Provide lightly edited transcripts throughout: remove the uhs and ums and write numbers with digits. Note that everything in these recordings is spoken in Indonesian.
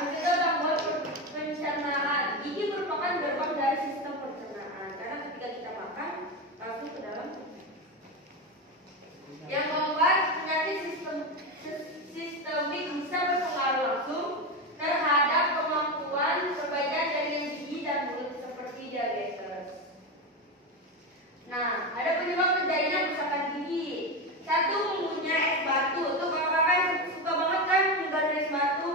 mencegah gangguan pencernaan. Gigi merupakan gerbang dari sistem pencernaan karena ketika kita makan langsung ke dalam yang membuat penyakit sistemik bisa berpengaruh langsung terhadap kemampuan perbaikan jaringan gigi dan mulut seperti diabetes. Nah, ada penyebab terjadinya kerusakan gigi. Satu, mengunyah es batu. Tuh kakak-kakak suka banget kan menggigit es batu?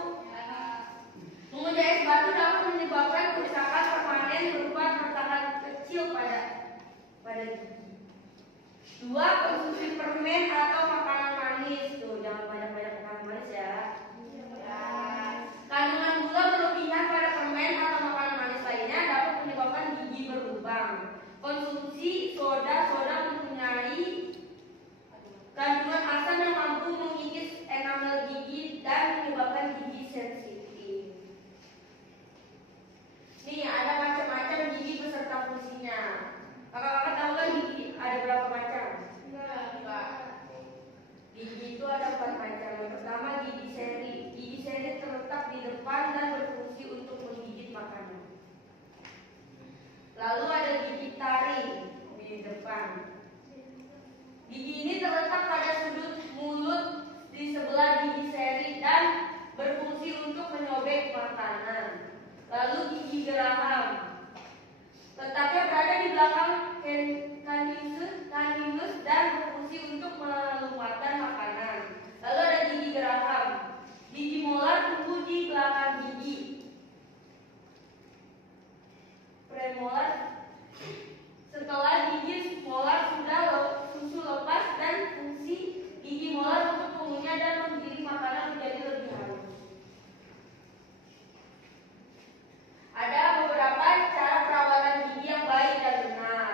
Mengunyah es batu dapat menyebabkan kerusakan permanen berupa retakan kecil pada gigi. Dua, konsumsi permen atau makanan manis. Tuh, jangan banyak-banyak makanan manis ya. Kandungan gula berlebihan pada permen atau makanan manis lainnya dapat menyebabkan gigi berlubang. Konsumsi soda mempunyai kandungan asam yang mampu mengikis enamel gigi dan menyebabkan gigi sensitif. Nih, ada macam-macam gigi beserta fungsinya. Kakak-kakak tahu kan gigi ada berapa macam? Enggak. Gigi itu ada 4 macam. Yang pertama gigi seri. Gigi seri terletak di depan dan berfungsi untuk menggigit makanan. Lalu ada gigi taring di depan. Gigi ini terletak pada sudut mulut di sebelah gigi seri dan berfungsi untuk menyobek makanan. Lalu gigi geraham letaknya berada di belakang caninus dan berfungsi untuk melumatkan makanan. Lalu ada gigi geraham. Gigi molar tumbuh di belakang gigi. Premolar setelah gigi molar susu lepas dan fungsi gigi molar untuk mengunyah dan menggiling makanan menjadi lebih halus. Ada beberapa cara perawatan gigi yang baik dan benar.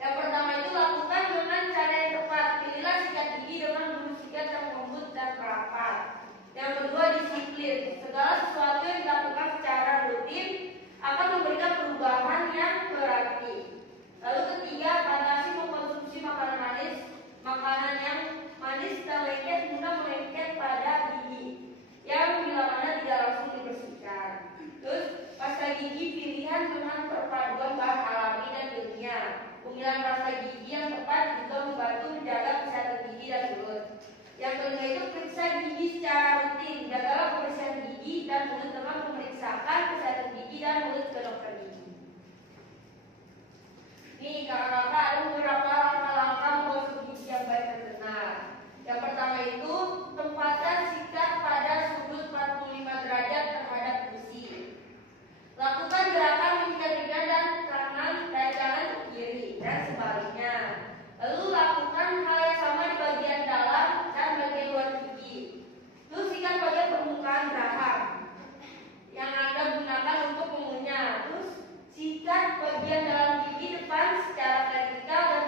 Yang pertama itu lakukan dengan cara yang tepat. Pilihlah sikat gigi dengan bulu sikat yang lembut dan rapat. Yang kedua, disiplin. Segala sesuatu yang dilakukan secara rutin akan memberikan perubahan yang berarti. Lalu ketiga, batasi mengkonsumsi makanan manis. Makanan yang manis dan lengket mudah melengket pada gigi yang bila mana tidak langsung dibersihkan. Terus pasta gigi pilihan dengan perpaduan bahan alami dan ilmiah. Pemilihan pasta gigi yang tepat juga membantu menjaga kesehatan gigi dan mulut. Yang kelima itu periksa gigi secara rutin. Jagalah kebersihan gigi dan mulut dengan memeriksakan kesehatan gigi dan mulut ke dokter gigi. Nih kakak-kakak, ada beberapa langkah mengonsumsi gigi yang baik dan benar. Yang pertama itu tempatkan sikat pada sudut 45 derajat terhadap gusi. Lakukan gerakan mengikat lidah dan kanan ke kiri dan sebaliknya. Lalu lakukan hal yang sama di bagian dalam dan bagian luar gigi. Terus sikat bagian permukaan geraham yang Anda gunakan untuk mengunyah. Terus sikat bagian dalam gigi depan secara vertikal dan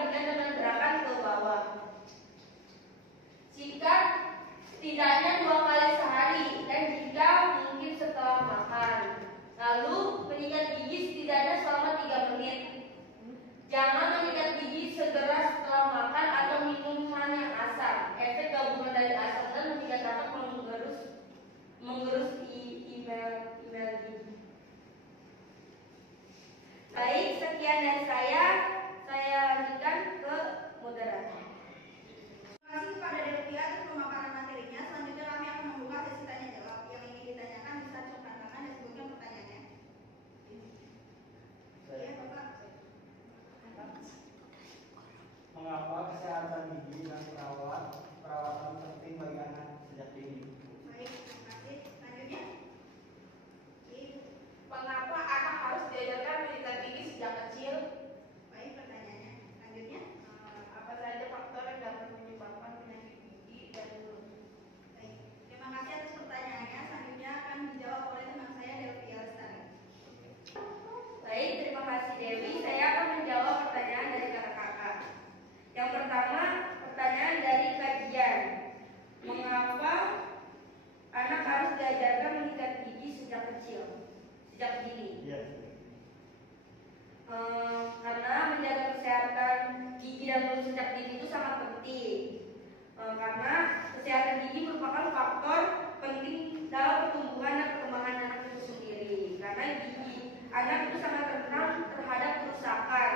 anak itu sangat rentan terhadap kerusakan.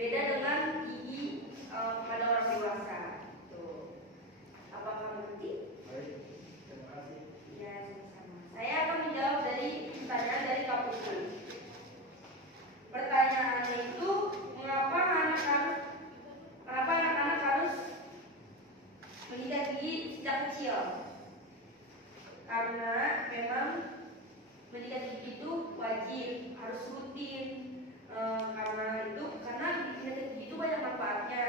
Beda dengan gigi pada orang dewasa. Tuh. Apakah mengerti? Baik, terima kasih. Ya, sama-sama. Saya akan menjawab dari pertanyaan dari Kak Putri. Pertanyaannya itu, mengapa anak-anak harus menyikat gigi sejak kecil? Karena memang menyikat gigi itu wajib, harus rutin. Karena menyikat gigi itu banyak manfaatnya.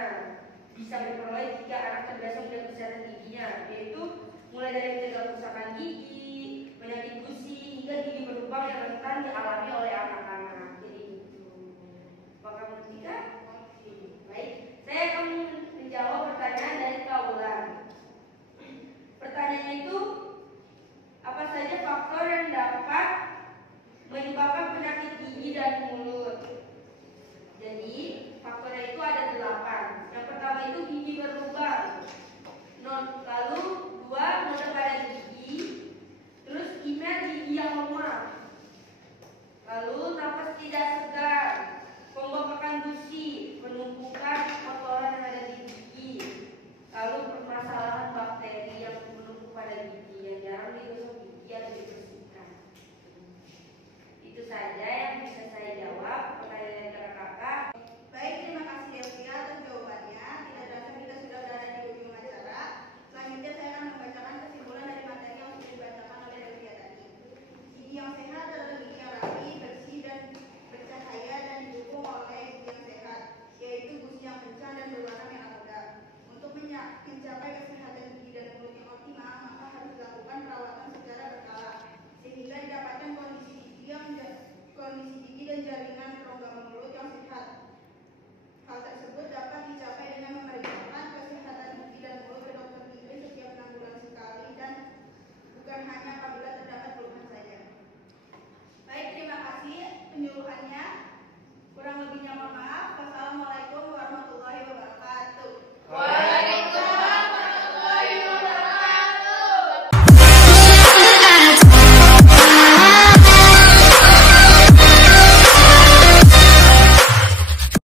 Bisa memperoleh jika anak terbiasa menjaga kesehatan giginya, yaitu mulai dari mencegah kerusakan gigi, penyakit gusi, hingga gigi berlubang yang rentan dialami oleh anak-anak. Jadi itu. Apakah mengerti kan? Baik, saya akan menjawab pertanyaan dari Kak Wulan. Pertanyaannya itu, apa saja faktor yang dapat menyebabkan penyakit gigi dan mulut? Jadi faktornya itu ada 8. Yang pertama itu gigi berlubang. Lalu 2, noda pada gigi. Terus imer gigi yang lemah. Lalu napas tidak segar, pembengkakan gusi, penumpukan kotoran yang ada di gigi. Lalu permasalahan bakteri yang menumpuk pada gigi yang jarang digosok gigi atau dibersihkan. Itu saja yang bisa saya jawab pertanyaan dari kakak-kakak. Baik, terima kasih Delvia atas jawabannya. Tidak terasa kita sudah berada di ujung acara. Selanjutnya saya akan membacakan kesimpulan dari materi yang sudah dibacakan oleh Delvia tadi. Gigi yang sehat adalah gigi yang rapi, bersih dan bercahaya dan didukung oleh gigi yang sehat, yaitu gusi yang kencang dan berwarna merah muda. Untuk mencapai kesehatan gigi dan mulut yang optimal, maka harus dilakukan perawatan secara berkala sehingga didapatkan kondisi gigi dan jaringan rongga mulut yang sehat. Hal tersebut dapat dicapai dengan memeriksakan kesehatan gigi dan mulut ke dokter gigi setiap 6 bulan sekali dan bukan hanya apabila terdapat keluhan saja. Baik, terima kasih penyuluhannya. Kurang lebihnya mohon maaf.